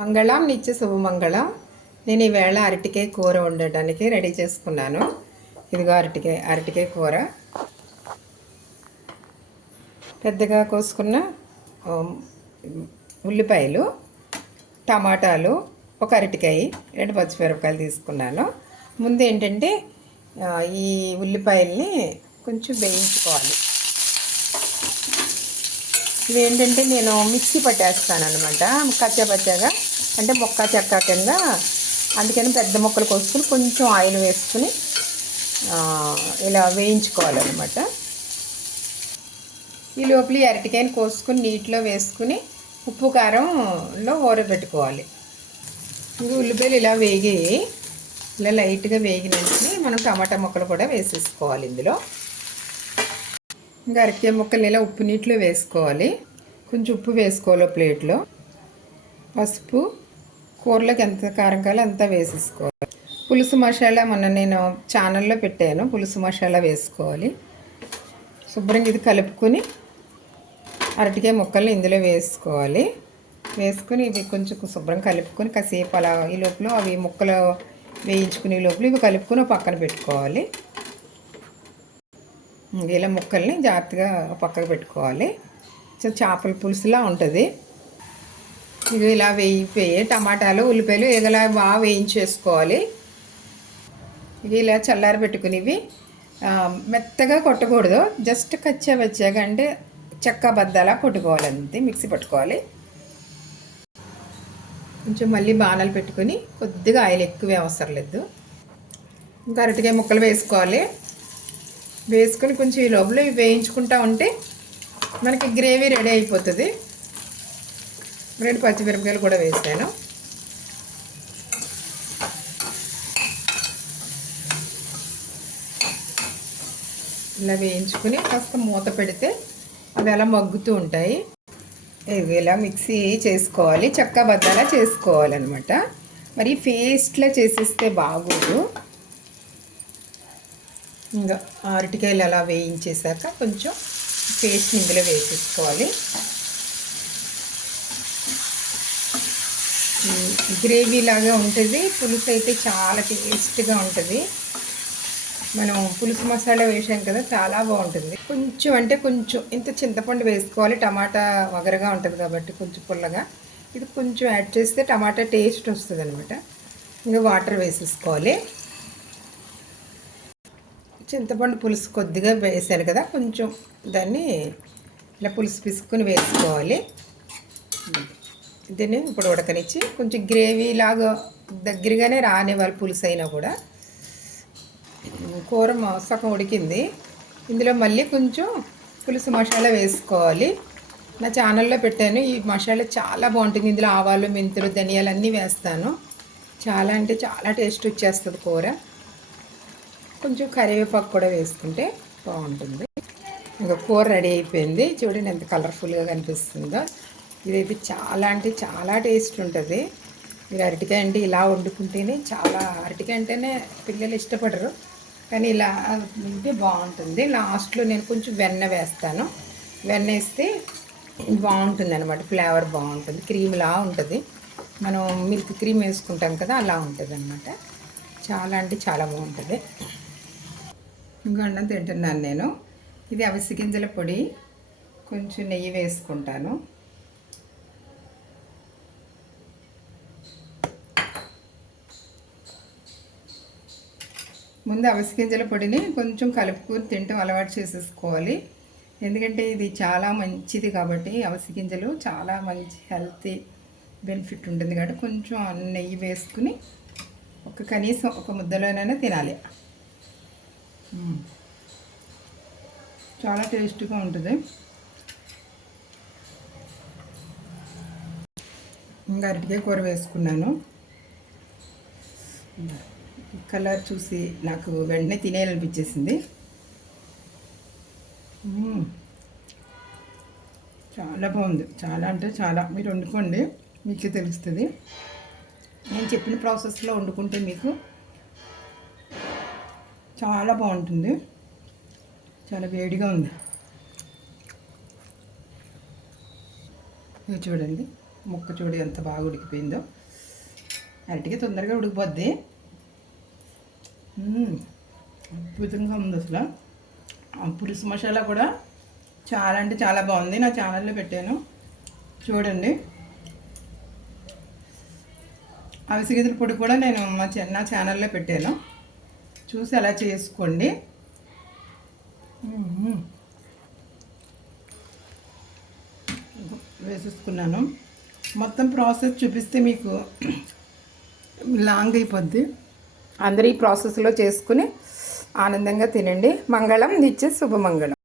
మంగళం నిత్య శుభమంగళం. నేను ఈవేళ అరటికాయ కూర వండడానికి రెడీ చేసుకున్నాను. ఇదిగో అరటికాయ కూర. పెద్దగా కోసుకున్న ఉల్లిపాయలు, టమాటాలు, ఒక అరటికాయ, 2 పచ్చిమిరపకాయలు తీసుకున్నాను. ముందు ఏంటంటే ఈ ఉల్లిపాయల్ని కొంచెం వేయించుకోవాలి. ఇవేంటంటే నేను మిక్సీ పట్టేస్తాను అనమాట, కచ్చాపచ్చాగా, అంటే మొక్క చెక్క కింద. అందుకని పెద్ద ముక్కలు కోసుకుని కొంచెం ఆయిల్ వేసుకుని ఇలా వేయించుకోవాలన్నమాట. ఈ లోపల ఈ అరటికాయని కోసుకుని నీటిలో వేసుకుని ఉప్పు కారంలో ఊరబెట్టుకోవాలి. ఇంకా ఉల్లిపాయలు ఇలా వేగి ఇలా లైట్గా వేగిన వెంటనే మనం టమాటా ముక్కలు కూడా వేసేసుకోవాలి. ఇందులో ఇంకా అరటికాయ ముక్కలు ఇలా ఉప్పు నీటిలో వేసుకోవాలి. కొంచెం ఉప్పు వేసుకోవాలి ప్లేట్లో. పసుపు, కూరలోకి ఎంత కారం కావాలో అంతా వేసేసుకోవాలి. పులుసు మసాలా మొన్న నేను ఛానల్లో పెట్టాను, పులుసు మసాలా వేసుకోవాలి. శుభ్రంగా ఇది కలుపుకొని అరటికాయ ముక్కల్ని ఇందులో వేసుకోవాలి. వేసుకుని ఇవి కొంచెం శుభ్రం కలుపుకొని కాసేపు అలా ఈ లోపల అవి ముక్కలు వేయించుకునే లోపల ఇవి కలుపుకొని పక్కన పెట్టుకోవాలి. ఇలా ముక్కల్ని జాగ్రత్తగా పక్కకు పెట్టుకోవాలి. చేపల పులుసులా ఉంటుంది. ఇది ఇలా వేయిపోయి టమాటాలు, ఉల్లిపాయలు ఇలా బాగా వేయించేసుకోవాలి. ఇవి ఇలా చల్లారి పెట్టుకుని ఇవి మెత్తగా కొట్టకూడదు, జస్ట్ కచ్చాబచ్చాగా, అంటే చెక్క బద్దలా కొట్టుకోవాలి, అంతే. మిక్సీ పట్టుకోవాలి. కొంచెం మళ్ళీ బాణాలు పెట్టుకుని కొద్దిగా ఆయిల్ ఎక్కువే అవసరం లేదు. ఇంకా అరటికాయ ముక్కలు వేసుకోవాలి. వేసుకొని కొంచెం ఈ లోపల ఇవి వేయించుకుంటూ ఉంటే మనకి గ్రేవీ రెడీ అయిపోతుంది. 2 పచ్చిమిరపకాయలు కూడా వేసాను. ఇలా వేయించుకుని కాస్త మూత పెడితే అవి అలా మగ్గుతూ ఉంటాయి. ఇవి ఇలా మిక్సీ చేసుకోవాలి, చెక్క బద్దలా చేసుకోవాలన్నమాట. మరి పేస్ట్లా చేసేస్తే బాగోదు. ఇంకా అరటికాయలు అలా వేయించేసాక కొంచెం పేస్ట్ ఇందులో వేసేసుకోవాలి. గ్రేవీ లాగా ఉంటుంది. పులుసు అయితే చాలా టేస్ట్గా ఉంటుంది. మనం పులుసు మసాలా వేసాం కదా, చాలా బాగుంటుంది. కొంచెం అంటే కొంచెం ఇంత చింతపండు వేసుకోవాలి. టమాటా వగరగా ఉంటుంది కాబట్టి కొంచెం పుల్లగా. ఇది కొంచెం యాడ్ చేస్తే టమాటా టేస్ట్ వస్తుంది అనమాట. ఇంకా వాటర్ వేసేసుకోవాలి. చింతపండు పులుసు కొద్దిగా వేసాను కదా, కొంచెం దాన్ని ఇలా పులుసు పిసుకుని వేసుకోవాలి. దీన్ని ఇప్పుడు ఉడకనిచ్చి కొంచెం గ్రేవీ లాగా దగ్గరగానే రానివ్వాలి. పులుసు అయినా కూడా కూర సగం ఉడికింది. ఇందులో మళ్ళీ కొంచెం పులుసు మసాలా వేసుకోవాలి. నా ఛానల్లో పెట్టాను. ఈ మసాలా చాలా బాగుంటుంది. ఇందులో ఆవాలు, మెంతులు, ధనియాలు అన్నీ వేస్తాను. చాలా అంటే చాలా టేస్ట్ వచ్చేస్తుంది కూర. కొంచెం కరివేపాకు కూడా వేసుకుంటే బాగుంటుంది. ఇంకా కూర రెడీ అయిపోయింది. చూడండి ఎంత కలర్ఫుల్గా కనిపిస్తుందో. ఇదైతే చాలా అంటే చాలా టేస్ట్ ఉంటుంది. మీరు అరటికాయ అంటే ఇలా వండుకుంటేనే అరటికాయ అంటేనే పిల్లలు ఇష్టపడరు, కానీ ఇలా ఉంటే బాగుంటుంది. లాస్ట్లో నేను కొంచెం వెన్న వేస్తాను. వెన్న వేస్తే బాగుంటుంది అనమాట, ఫ్లేవర్ బాగుంటుంది. క్రీమ్లా ఉంటుంది. మనం మిల్క్ క్రీమ్ వేసుకుంటాం కదా, అలా ఉంటుంది అనమాట. చాలా అంటే చాలా బాగుంటుంది. ఇంకా అన్నం తింటున్నాను నేను. ఇది అవిసె గింజల పొడి, కొంచెం నెయ్యి వేసుకుంటాను. ముందు అవిసె గింజల పొడిని కొంచెం కలుపుకొని తింటాం అలవాటు చేసేసుకోవాలి. ఎందుకంటే ఇది చాలా మంచిది కాబట్టి, అవిసె గింజలు చాలా మంచి హెల్తీ బెనిఫిట్ ఉంటుంది కాబట్టి కొంచెం నెయ్యి వేసుకుని కనీసం ఒక ముద్దలోనైనా తినాలి. చాలా టేస్ట్గా ఉంటుంది. ఇంకా అరటికాయ కూర వేసుకున్నాను. కలర్ చూసి నాకు వెంటనే తినేయాలనిపించేసింది. చాలా బాగుంది. చాలా అంటే చాలా. మీరు వండుకోండి, మీకే తెలుస్తుంది. నేను చెప్పిన ప్రాసెస్లో వండుకుంటే మీకు చాలా బాగుంటుంది. చాలా వేడిగా ఉంది. ఇది చూడండి. ముక్క చూడు ఎంత బాగా ఉడికిపోయిందో. అరటికి తొందరగా ఉడికిపోద్ది. అద్భుతంగా ఉంది అసలు. పులుసు మసాలా కూడా చాలా అంటే చాలా బాగుంది. నా ఛానల్లో పెట్టాను చూడండి. అవిసె గింజల పొడి కూడా నేను నా ఛానల్లో పెట్టాను, చూసి అలా చేసుకోండి. వేసేసుకున్నాను. మొత్తం ప్రాసెస్ చూపిస్తే మీకు లాంగ్ అయిపోద్ది. అందరూ ఈ ప్రాసెస్లో చేసుకుని ఆనందంగా తినండి. మంగళం నిత్య శుభమంగళం.